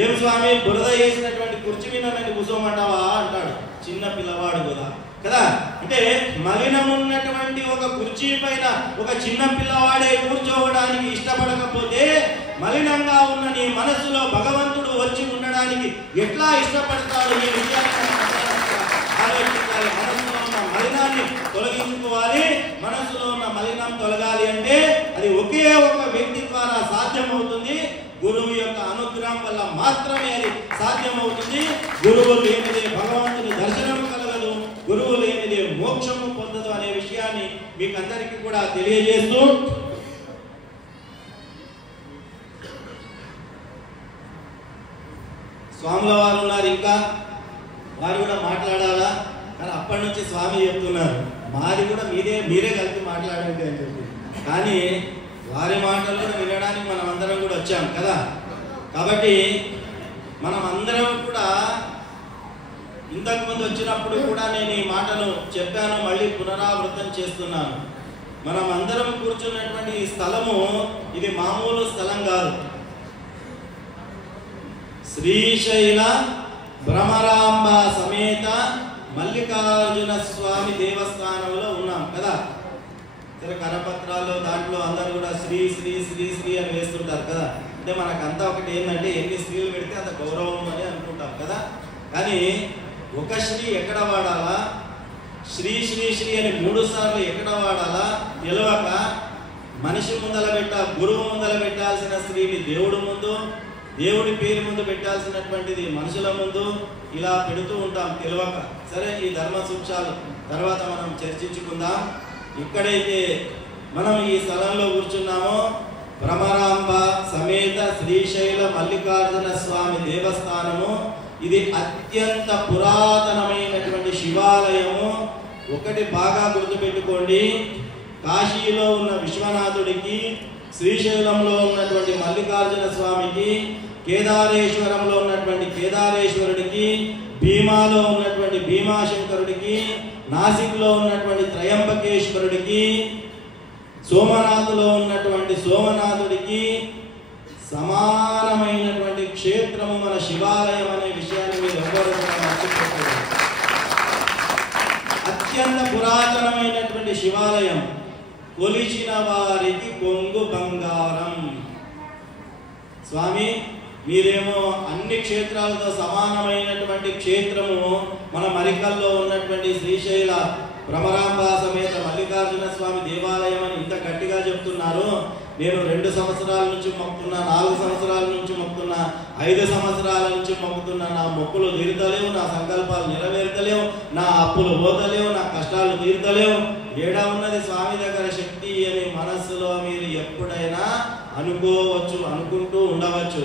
ఏం స్వామి బురద వేసినటువంటి కుర్చీ మీద నన్ను కూర్చోమంటావా అంటాడు. చిన్న పిల్లవాడు కదా. అంటే మలినమున్నటువంటి ఒక కుర్చీ పైన ఒక చిన్న పిల్లవాడే కూర్చోవడానికి ఇష్టపడకపోతే మలినంగా ఉన్న నీ మనసులో భగవంతుడు వచ్చి ఉండడానికి ఎట్లా ఇష్టపడతాడు? ఈ విషయాన్ని ఆలోచించాలి. మనసులో ఉన్న మలినాన్ని తొలగించుకోవాలి. మనసులో ఉన్న మలినం తొలగాలి అంటే అది ఒకే ఒక వ్యక్తి ద్వారా సాధ్యమవుతుంది. గురువు యొక్క అనుగ్రహం వల్ల మాత్రమే అది సాధ్యమవుతుంది. గురువు లేనిదే భగవంతుని దర్శనం కలగదు, గురువు లేనిదే మోక్షము పొందదు అనే విషయాన్ని మీకు అందరికీ కూడా తెలియజేస్తూ స్వాముల వారు ఉన్నారు, ఇంకా వారు కూడా మాట్లాడాలా, కానీ అప్పటి నుంచి స్వామి చెప్తున్నారు మాది కూడా మీరే కలిపి మాట్లాడండి అని చెప్పి. కానీ వారి మాటలు కూడా వినడానికి మనం అందరం కూడా వచ్చాం కదా. కాబట్టి మనం అందరం కూడా ఇంతకుముందు వచ్చినప్పుడు కూడా నేను ఈ మాటను చెప్పాను, మళ్ళీ పునరావృతం చేస్తున్నాను. మనం అందరం కూర్చున్నటువంటి ఈ స్థలము ఇది మామూలు స్థలం కాదు. శ్రీశైల భ్రమరాంబ సమేత మల్లికార్జున స్వామి దేవస్థానంలో ఉన్నాం కదా. కరపత్రాల్లో దాంట్లో అందరూ కూడా శ్రీ శ్రీ శ్రీ శ్రీ అని వేస్తుంటారు కదా. అంటే మనకంతా ఒకటి ఏంటంటే ఎన్ని స్త్రీలు పెడితే అంత గౌరవం అని అనుకుంటాం కదా. కానీ ఒక శ్రీ ఎక్కడ వాడాలా, శ్రీ శ్రీ శ్రీ అని 3 సార్లు ఎక్కడ వాడాలా తెలియక మనిషి ముందల గురువు ముందల పెట్టాల్సిన స్త్రీని దేవుడు ముందు, దేవుడి పేరు ముందు పెట్టాల్సినటువంటిది మనుషుల ముందు ఇలా పెడుతూ ఉంటాం తెలియక. సరే, ఈ ధర్మ సూక్ష్మాలు తర్వాత మనం చర్చించుకుందాం. ఇక్కడైతే మనం ఈ స్థలంలో కూర్చున్నామో భ్రమరాంబ సమేత శ్రీశైల మల్లికార్జున స్వామి దేవస్థానము. ఇది అత్యంత పురాతనమైనటువంటి శివాలయము. ఒకటి బాగా గుర్తుపెట్టుకోండి, కాశీలో ఉన్న విశ్వనాథుడికి, శ్రీశైలంలో ఉన్నటువంటి మల్లికార్జున స్వామికి, కేదారేశ్వరంలో ఉన్నటువంటి కేదారేశ్వరుడికి, భీమాలో ఉన్నటువంటి భీమాశంకరుడికి, నాసిక్లో ఉన్నటువంటి త్రయంబకేశ్వరుడికి, సోమనాథులో ఉన్నటువంటి సోమనాథుడికి సమానమైనటువంటి క్షేత్రము మన శివాలయం అనే విషయాన్ని మీరు ఎవరు మర్చిపోతారు. అత్యంత పురాతనమైనటువంటి శివాలయం, కొలిచిన వారికి కొంగు బంగారం. స్వామి, మీరేమో అన్ని క్షేత్రాలతో సమానమైనటువంటి క్షేత్రము మన మరికల్లో ఉన్నటువంటి శ్రీశైల భ్రమరాంబ సమేత మల్లికార్జున స్వామి దేవాలయం అని ఇంత గట్టిగా చెప్తున్నారు. నేను 2 సంవత్సరాల నుంచి మొక్కుతున్నా, 4 సంవత్సరాల నుంచి మొక్కుతున్నా, 5 సంవత్సరాల నుంచి మొక్కుతున్నా. నా మొక్కులు తీరుతలేవు, నా సంకల్పాలు నెరవేరుతలేవు, నా అప్పులు పోతలేవు, నా కష్టాలు తీరుతలేవు. ఏడా ఉన్నది స్వామి దగ్గర శక్తి అని మనస్సులో మీరు ఎప్పుడైనా అనుకోవచ్చు, అనుకుంటూ ఉండవచ్చు.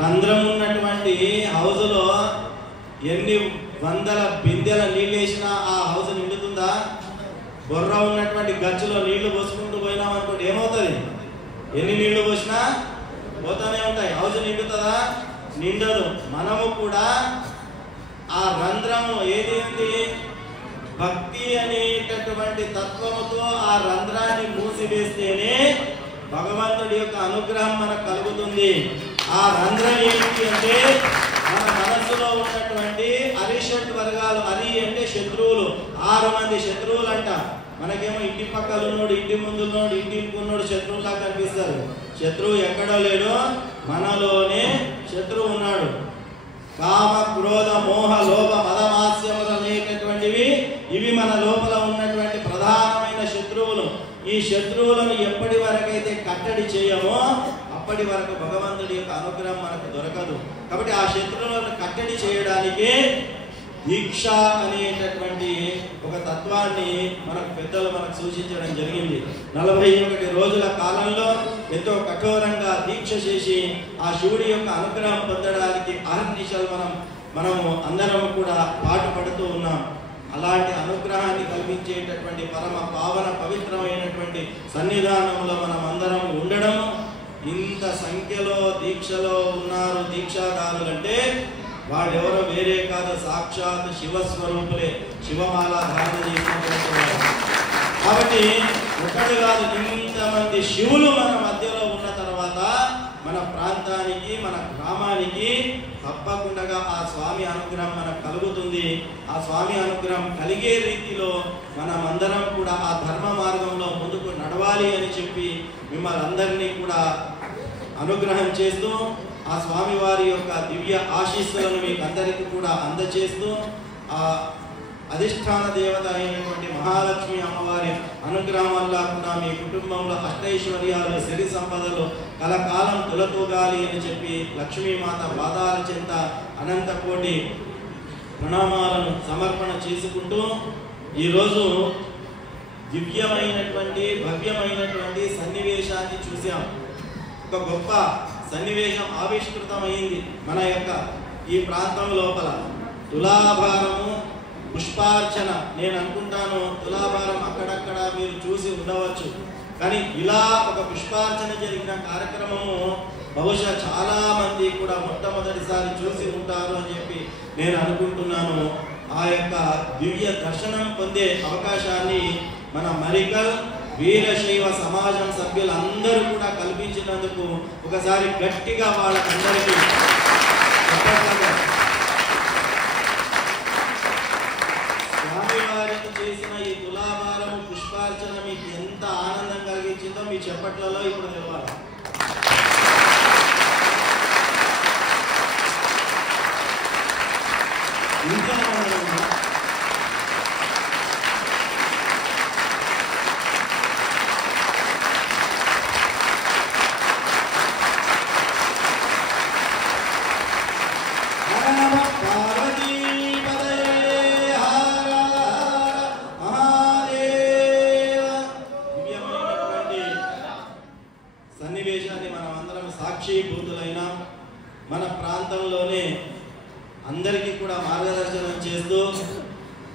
రంధ్రం ఉన్నటువంటి హౌజులో ఎన్ని వందల బిందెల నీళ్ళు వేసినా ఆ హౌస్ నిండుతుందా? బొర్ర ఉన్నటువంటి గచ్చులో నీళ్లు పోసుకుంటూ పోయినామనుకోండి, ఏమవుతుంది? ఎన్ని నీళ్లు పోసినా పోతానే ఉంటాయి. హౌస్ నిండుతుందా? నిండదు. మనము కూడా ఆ రంధ్రము ఏది ఉంది, భక్తి అనేటటువంటి తత్వముతో ఆ రంధ్రాన్ని మూసివేస్తేనే భగవంతుడి యొక్క అనుగ్రహం మనకు కలుగుతుంది. ఆ రంధ్రం ఏంటి అంటే మన మనస్సులో ఉన్నటువంటి అరిషడ్ వర్గాలు. అరి అంటే శత్రువులు, 6 మంది శత్రువులు అంట. మనకేమో ఇంటి పక్కన ఉన్నోడు, ఇంటి ముందు ఉన్నోడు, ఇంటి ఉన్నోడు శత్రువులా కనిపిస్తారు. శత్రువు ఎక్కడో లేడు, మనలోనే శత్రువు ఉన్నాడు. కామ, క్రోధ, మోహ, లోభ, మదమాత్సర్యములు అనేటటువంటివి ఇవి మన లోపల ఉన్నటువంటి ప్రధానమైన శత్రువులు. ఈ శత్రువులను ఎప్పటి వరకైతే కట్టడి చేయమో అప్పటి వరకు భగవంతుడి యొక్క అనుగ్రహం మనకు దొరకదు. కాబట్టి ఆ శత్రువులను కట్టడి చేయడానికి దీక్ష అనేటటువంటి ఒక తత్వాన్ని మనకు పెద్దలు మనకు సూచించడం జరిగింది. 41 రోజుల కాలంలో ఎంతో కఠోరంగా దీక్ష చేసి ఆ శివుడి యొక్క అనుగ్రహం పొందడానికి అహర్నిశలు మనము అందరం కూడా పాటుపడుతూ ఉన్నాం. అలాంటి అనుగ్రహాన్ని కల్పించేటటువంటి పరమ పావన పవిత్రమైనటువంటి సన్నిధానంలో మనం అందరం ఉండడం, ఇంత సంఖ్యలో దీక్షలో ఉన్నారు దీక్షాదారులు అంటే వాళ్ళెవరో వేరే కాదు, సాక్షాత్ శివస్వరూపులే, శివమాల ధారణ చేసినటువంటి. కాబట్టి ఒకటి కాదు, ఇంతమంది శివులు మన మధ్యలో ఉన్న తర్వాత మన ప్రాంతానికి, మన గ్రామానికి తప్పకుండా ఆ స్వామి అనుగ్రహం మనకు కలుగుతుంది. ఆ స్వామి అనుగ్రహం కలిగే రీతిలో మనమందరం కూడా ఆ ధర్మ మార్గంలో ముందుకు నడవాలి అని చెప్పి మిమ్మల్ని అందరినీ కూడా అనుగ్రహం చేస్తూ ఆ స్వామివారి యొక్క దివ్య ఆశీస్సులను మీకు అందరికీ కూడా అందచేస్తూ ఆ అధిష్టాన దేవత అయినటువంటి మహాలక్ష్మి అమ్మవారి అనుగ్రహం వల్ల కూడా మీ కుటుంబంలో అష్టైశ్వర్యాలు, సిరి సంపదలు కలకాలం తొలతూగాలి అని చెప్పి లక్ష్మీమాత పాదాల చెంత అనంత కోటి ప్రణామాలను సమర్పణ చేసుకుంటూ ఈరోజు దివ్యమైనటువంటి భవ్యమైనటువంటి సన్నివేశాన్ని చూసాం. ఒక గొప్ప సన్నివేశం ఆవిష్కృతమైంది మన యొక్క ఈ ప్రాంతం లోపల. తులాభారము, పుష్పార్చన. నేను అనుకుంటాను తులాభారం అక్కడక్కడ మీరు చూసి ఉండవచ్చు, కానీ ఇలా ఒక పుష్పార్చన జరిగిన కార్యక్రమము బహుశా చాలా మంది కూడా మొట్టమొదటిసారి చూసి ఉంటారు అని చెప్పి నేను అనుకుంటున్నాను. ఆ యొక్క దివ్య దర్శనం పొందే అవకాశాన్ని మన మరికల్ వీరశైవ సమాజం సభ్యులందరూ కూడా కల్పించినందుకు ఒకసారి గట్టిగా వాళ్ళకందరికీ స్వామివారికి చేసిన ఈ తులాభారము పుష్పార్చన మీకు ఎంత ఆనందం కలిగించిందో మీ చెప్పట్లలో ఇప్పుడు తెలవాలి. ఇంకా సన్నివేశాన్ని మనం అందరం సాక్షిభూతులైన మన ప్రాంతంలోనే అందరికీ కూడా మార్గదర్శనం చేస్తూ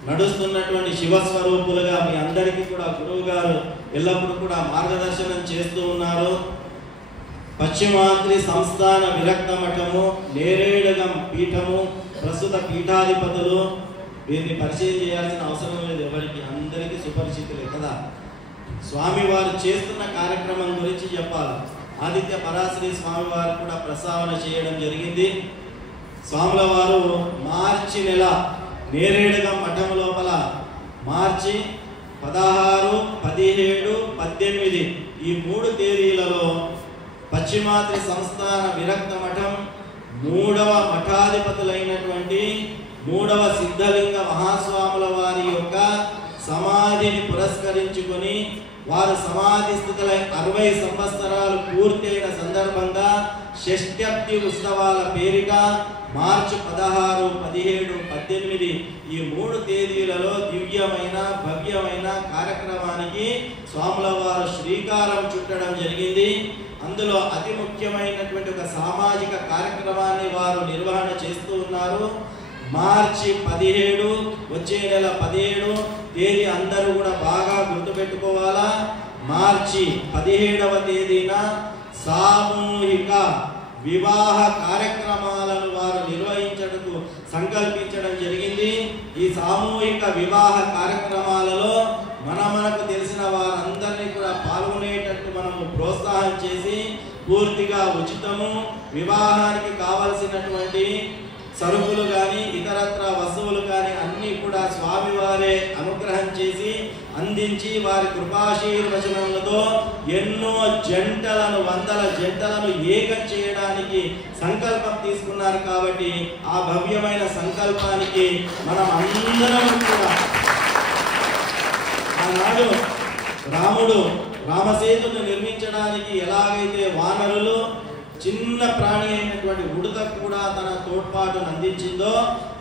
నడుస్తున్నటువంటి శివస్వరూపులుగా మీ అందరికీ కూడా గురువు గారు ఎల్లప్పుడూ కూడా మార్గదర్శనం చేస్తూ ఉన్నారు. పశ్చిమాద్రి సంస్థాన విరక్త మఠము, నేరేడుగం పీఠము, ప్రస్తుత పీఠాధిపతులు వీరిని పరిచయం చేయాల్సిన అవసరం లేదు ఎవరికి, అందరికీ సుపరిచితులే కదా. స్వామివారు చేస్తున్న కార్యక్రమం గురించి చెప్పాలి. ఆదిత్య పరాశరి స్వామివారు కూడా ప్రస్తావన చేయడం జరిగింది. స్వాముల వారు మార్చి నెల నేరేడుగా మఠం లోపల మార్చి 16, 17, 18 ఈ 3 తేదీలలో పశ్చిమాద్రి సంస్థాన విరక్త మఠం 3వ మఠాధిపతులైనటువంటి 3వ సిద్ధలింగ మహాస్వాముల వారి యొక్క సమాధిని పురస్కరించుకొని వారు సమాధి స్థితులై 60 సంవత్సరాలు పూర్తయిన సందర్భంగా షష్ఠ్యబ్ది ఉత్సవాల పేరిట మార్చి 16, 17, 18 ఈ 3 తేదీలలో దివ్యమైన భవ్యమైన కార్యక్రమానికి స్వాముల వారు శ్రీకారం చుట్టడం జరిగింది. అందులో అతి ముఖ్యమైనటువంటి ఒక సామాజిక కార్యక్రమాన్ని వారు నిర్వహణ చేస్తూ ఉన్నారు. మార్చి 17 వచ్చే నెల 17 తేదీ అందరూ కూడా బాగా గుర్తుపెట్టుకోవాలా. మార్చి 17వ తేదీన సామూహిక వివాహ కార్యక్రమాలను వారు నిర్వహించడానికి సంకల్పించడం జరిగింది. ఈ సామూహిక వివాహ కార్యక్రమాలలో మనకు తెలిసిన వారందరినీ కూడా పాల్గొనేటట్టు మనము ప్రోత్సాహం చేసి పూర్తిగా ఉచితము, వివాహానికి కావలసినటువంటి సరుకులు కానీ ఇతరత్ర వస్తువులు కానీ అన్నీ కూడా స్వామివారే అనుగ్రహం చేసి అందించి వారి కృపాశీర్వచనములతో ఎన్నో జంటలను, 100 జంటలను ఏకం చేయడానికి సంకల్పం తీసుకున్నారు. కాబట్టి ఆ భవ్యమైన సంకల్పానికి మనం అందరం కూడా ఆనాడు రాముడు రామసేతును నిర్మించడానికి ఎలాగైతే వానరులు చిన్న ప్రాణి అయినటువంటి ఉడతకు కూడా తన తోడ్పాటును అందించిందో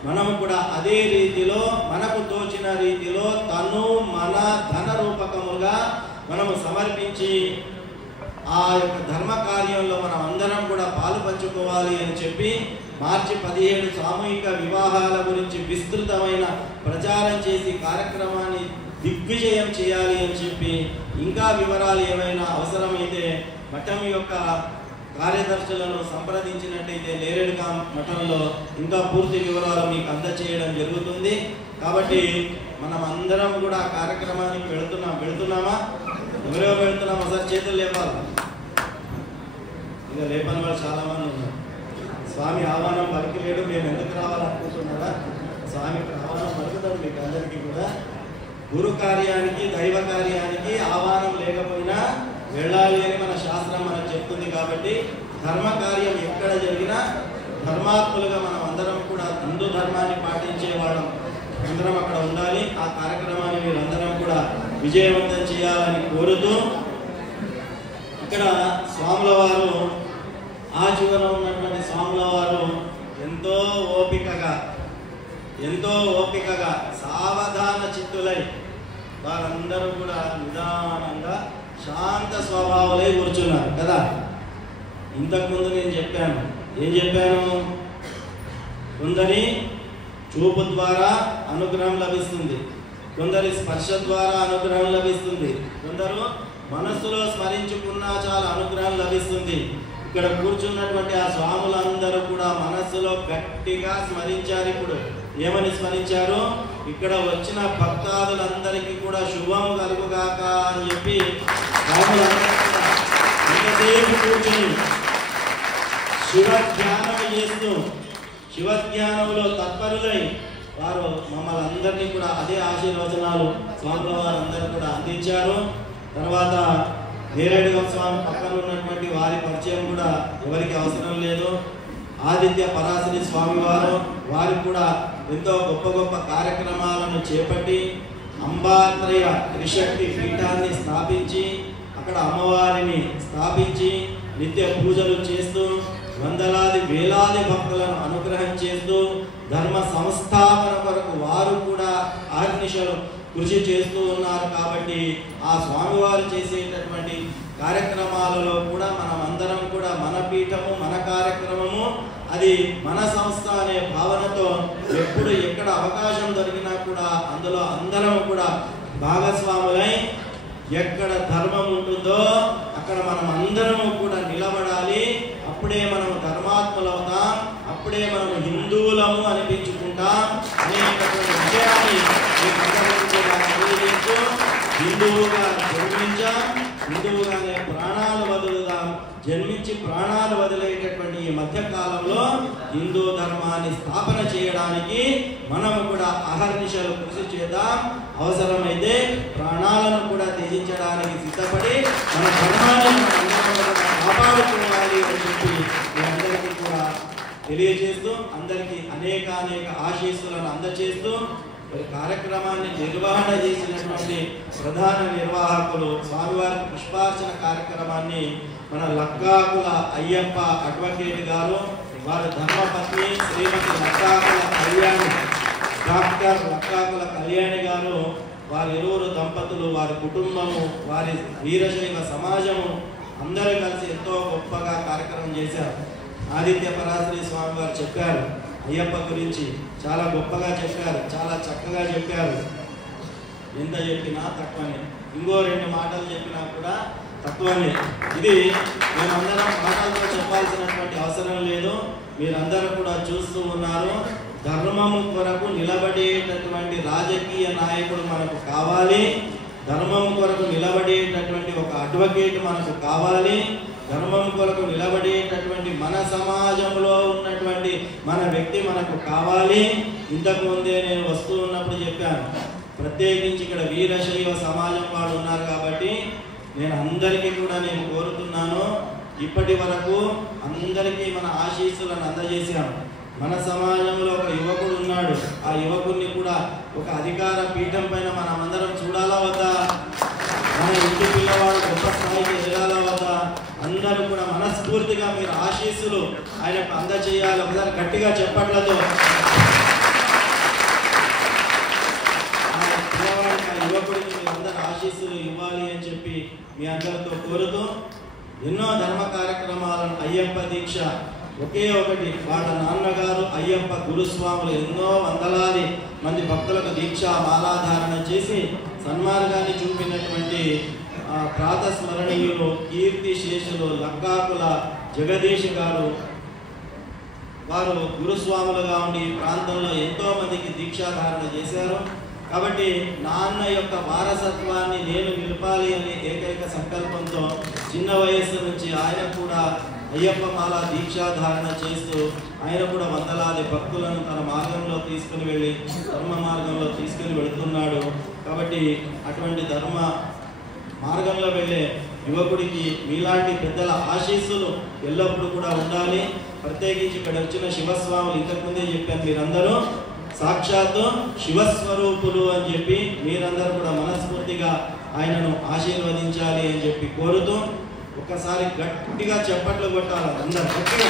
మనము కూడా అదే రీతిలో మనకు తోచిన రీతిలో తను మన ధన రూపకముగా మనము సమర్పించి ఆ యొక్క ధర్మ కార్యంలో మనం అందరం కూడా పాలు పంచుకోవాలి అని చెప్పి మార్చి 17 సామూహిక వివాహాల గురించి విస్తృతమైన ప్రచారం చేసి కార్యక్రమాన్ని దిగ్విజయం చేయాలి అని చెప్పి ఇంకా వివరాలు ఏమైనా అవసరమైతే మఠం యొక్క కార్యదర్శులను సంప్రదించినట్టయితే నేరేడుగా మఠంలో ఇంకా పూర్తి వివరాలు మీకు అందచేయడం జరుగుతుంది. కాబట్టి మనం అందరం కూడా కార్యక్రమానికి వెళుతున్నామా? ఎవరెవరు వెళుతున్నామా? సార్ చేతులు లేపాలి. ఇక లేపని వాళ్ళు చాలా మంది ఉన్నారు. స్వామి ఆహ్వానం పలికిలేడు, మేము ఎందుకు రావాలనుకుంటున్నారా? స్వామికి ఆహ్వానం పలుకుతాడు మీకు అందరికీ కూడా. గురు కార్యానికి, దైవ కార్యానికి ఆహ్వానం లేకపోయినా వెళ్ళాలి అని మన శాస్త్రం మనకు చెప్తుంది. కాబట్టి ధర్మ కార్యం ఎక్కడ జరిగినా ధర్మాత్ములుగా మనం అందరం కూడా హిందూ ధర్మాన్ని పాటించే వాళ్ళం అందరం అక్కడ ఉండాలి. ఆ కార్యక్రమాన్ని మీరందరం కూడా విజయవంతం చేయాలని కోరుతూ ఇక్కడ స్వాముల వారు ఆ చివర ఉన్నటువంటి స్వాముల వారు ఎంతో ఓపికగా సావధాన చిత్తులై వారందరూ కూడా నిదానంగా శాంత స్వభావాలే కూర్చున్నారు కదా. ఇంతకుముందు నేను చెప్పాను, ఏం చెప్పాను? కొందరి చూపు ద్వారా అనుగ్రహం లభిస్తుంది, కొందరి స్పర్శ ద్వారా అనుగ్రహం లభిస్తుంది, కొందరు మనస్సులో స్మరించుకున్నా చాలా అనుగ్రహం లభిస్తుంది. ఇక్కడ కూర్చున్నటువంటి ఆ స్వాములందరూ కూడా మనస్సులో గట్టిగా స్మరించారు. ఇప్పుడు ఏమని స్మరించారు? ఇక్కడ వచ్చిన భక్తాదులందరికీ కూడా శుభం కలుగుగాక అని చెప్పి ఎంతసేపు కూర్చుని శివధ్యానం చేస్తూ శివధ్యానంలో తత్పరులై వారు మమ్మల్ని అందరినీ కూడా అదే ఆశీర్వచనాలు స్వాముల వారందరూ కూడా అందించారు. తర్వాత నేరేడుగా స్వామి పక్కన ఉన్నటువంటి వారి పరిచయం కూడా ఎవరికి అవసరం లేదు. ఆదిత్య పరాశరి స్వామి వారు కూడా ఎంతో గొప్ప కార్యక్రమాలను చేపట్టి అంబాత్రయ త్రిశక్తి పీఠాన్ని స్థాపించి అక్కడ అమ్మవారిని స్థాపించి నిత్య పూజలు చేస్తూ వందలాది వేలాది భక్తులను అనుగ్రహం చేస్తూ ధర్మ సంస్థాపన కొరకు వారు కూడా ఆర్నిశలు కృషి చేస్తూ ఉన్నారు. కాబట్టి ఆ స్వామివారు చేసేటటువంటి కార్యక్రమాలలో కూడా మనం అందరం కూడా మన పీఠము, మన కార్యక్రమము, అది మన సంస్థ అనే భావనతో ఎప్పుడు ఎక్కడ అవకాశం దొరికినా కూడా అందులో అందరం కూడా భాగస్వాములై ఎక్కడ ధర్మం ఉంటుందో అక్కడ మనం అందరము కూడా నిలబడాలి. అప్పుడే మనం ధర్మాత్ములవుతాం, అప్పుడే మనం హిందువులము అనిపించుకుంటాం అనేటటువంటి విషయాన్ని తెలియజేస్తూ హిందువుగా జన్మించాం, హిందువుగానే ప్రాణాలు వదులుదాం. జన్మించి ప్రాణాలు వదిలేటటువంటి ఈ మధ్యకాలంలో హిందూ ధర్మాన్ని స్థాపన చేయడానికి మనము కూడా అహర్నిశలు కృషి చేద్దాం. అవసరమైతే ప్రాణాలను కూడా త్యజించడానికి సిద్ధపడి మన ధర్మాన్ని కాపాడుకోవాలి అని చెప్పి మీ అందరికీ కూడా తెలియజేస్తూ, అందరికీ అనేక ఆశీస్సులను అందజేస్తూ కార్యక్రమాన్ని నిర్వహణ చేసినటువంటి ప్రధాన నిర్వాహకులు స్వామివారి పుష్పార్చన కార్యక్రమాన్ని మన లక్కాకుల అయ్యప్ప అడ్వకేట్ గారు, వారి ధర్మపత్ని శ్రీమతి లక్కాకుల కళ్యాణి, డాక్టర్ లక్కాకుల కళ్యాణి గారు, వారి ఇరువురు దంపతులు, వారి కుటుంబము, వారి వీరశైవ సమాజము అందరూ కలిసి ఎంతో గొప్పగా కార్యక్రమం చేశారు. ఆదిత్య పరాశరి స్వామి వారు చెప్పారు అయ్యప్ప గురించి, చాలా గొప్పగా చెప్పారు, చాలా చక్కగా చెప్పారు. ఎంత చెప్పినా తక్కువనే, ఇంకో 2 మాటలు చెప్పినా కూడా తక్కువనే. ఇది మేమందరం మాటలతో చెప్పాల్సినటువంటి అవసరం లేదు. మీరందరూ కూడా చూస్తూ ఉన్నారు. ధర్మము కొరకు నిలబడేటటువంటి రాజకీయ నాయకుడు మనకు కావాలి. ధర్మం కొరకు నిలబడేటటువంటి ఒక అడ్వకేట్ మనకు కావాలి. ధర్మం కొరకు నిలబడేటటువంటి మన సమాజంలో ఉన్నటువంటి మన వ్యక్తి మనకు కావాలి. ఇంతకుముందే నేను వస్తూ ఉన్నప్పుడు చెప్పాను, ప్రత్యేకించి ఇక్కడ వీరశైవ సమాజం వాళ్ళు ఉన్నారు కాబట్టి నేను అందరికీ కూడా నేను కోరుతున్నాను, ఇప్పటి వరకు అందరికీ మన ఆశీస్సులను అందజేశాను. మన సమాజంలో ఒక యువకుడు ఉన్నాడు, ఆ యువకుడిని కూడా ఒక అధికార పీఠం పైన మనం అందరం చూడాలా వద్దా? మన ఇంటి పిల్లవాడు గొప్ప స్థాయికి ఎదగాలా వద్దా? అందరూ కూడా మనస్ఫూర్తిగా మీరు ఆశీస్సులు ఆయనకు అందజేయాలి. ఒకసారి గట్టిగా చెప్పట్లతో పిల్లవాడికి, ఆ యువకుడికి మీరు అందరు ఆశీస్సులు ఇవ్వాలి అని చెప్పి మీ అందరితో కోరుతూ, ఎన్నో ధర్మ కార్యక్రమాలను అయ్యప్ప దీక్ష ఒకే ఒకటి, వాళ్ళ నాన్నగారు అయ్యప్ప గురుస్వాములు ఎన్నో వందలాది మంది భక్తులకు దీక్ష మాలాధారణ చేసి సన్మార్గాన్ని చూపినటువంటి ప్రాతస్మరణీయులు కీర్తి శేషులు లక్కాకుల జగదీష్ గారు, వారు గురుస్వాములుగా ఉండి ఈ ప్రాంతంలో ఎంతో మందికి దీక్షాధారణ చేశారు. కాబట్టి నాన్న యొక్క వారసత్వాన్ని నేను నిలపాలి అనే ఏకైక సంకల్పంతో చిన్న వయస్సు నుంచి ఆయన కూడా అయ్యప్ప మాల దీక్షాధారణ చేస్తూ ఆయన కూడా వందలాది భక్తులను తన మార్గంలో తీసుకుని వెళ్ళి ధర్మ మార్గంలో తీసుకుని వెళుతున్నాడు. కాబట్టి అటువంటి ధర్మ మార్గంలో వెళ్ళే యువకుడికి మీలాంటి పెద్దల ఆశీస్సులు ఎల్లప్పుడూ కూడా ఉండాలి. ప్రత్యేకించి ఇక్కడ వచ్చిన శివస్వాములు ఇంతకుముందే చెప్పాను, మీరందరూ సాక్షాత్తు శివస్వరూపులు అని చెప్పి మీరందరూ కూడా మనస్ఫూర్తిగా ఆయనను ఆశీర్వదించాలి అని చెప్పి కోరుతూ, ఒకసారి గట్టిగా చప్పట్లు కొట్టాలి అందరూ గట్టిగా.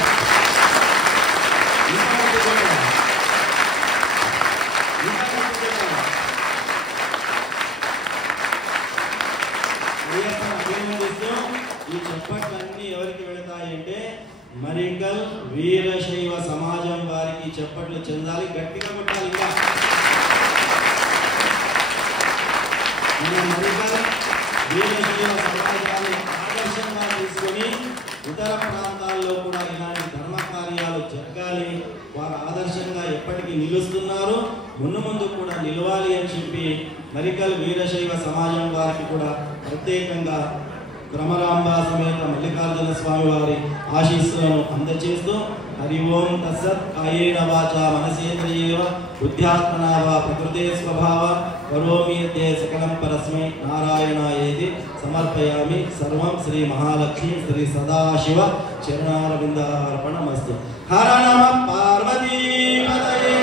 అభినందిస్తూ ఈ చప్పట్లన్నీ ఎవరికి వెళతాయంటే మరికల్ వీరశైవ సమాజం వారికి చప్పట్లు చెందాలి, గట్టిగా కొట్టాలి. ఇంకా మరికల్ వీరశైవ సమాజాన్ని ఆదర్శంగా తీసుకొని ఇతర ప్రాంతాల్లో కూడా ఇలాంటి ధర్మ కార్యాలు జరగాలి. వారు ఆదర్శంగా ఎప్పటికీ నిలుస్తున్నారు, ముందు కూడా నిలవాలి అని చెప్పి మరికల్ వీరశైవ సమాజం వారికి కూడా ప్రత్యేకంగా భ్రమరాంబ సమేత మల్లికార్జున స్వామి వారి ఆశీస్సులను అందజేస్తూ, హరి ఓం తత్సత్. కాయేన వాచా మనసేంద్రియైవ బుద్ధ్యాత్మనా వా ప్రకృతే స్వభావ కరోమి యద్దే సకలం పరస్మై నారాయణాయేతి సమర్పయామి. సర్వం శ్రీ మహాలక్ష్మి శ్రీ సదాశివ చరణారవిందార్పణమస్తు. హర నమః పార్వతీ పతయే.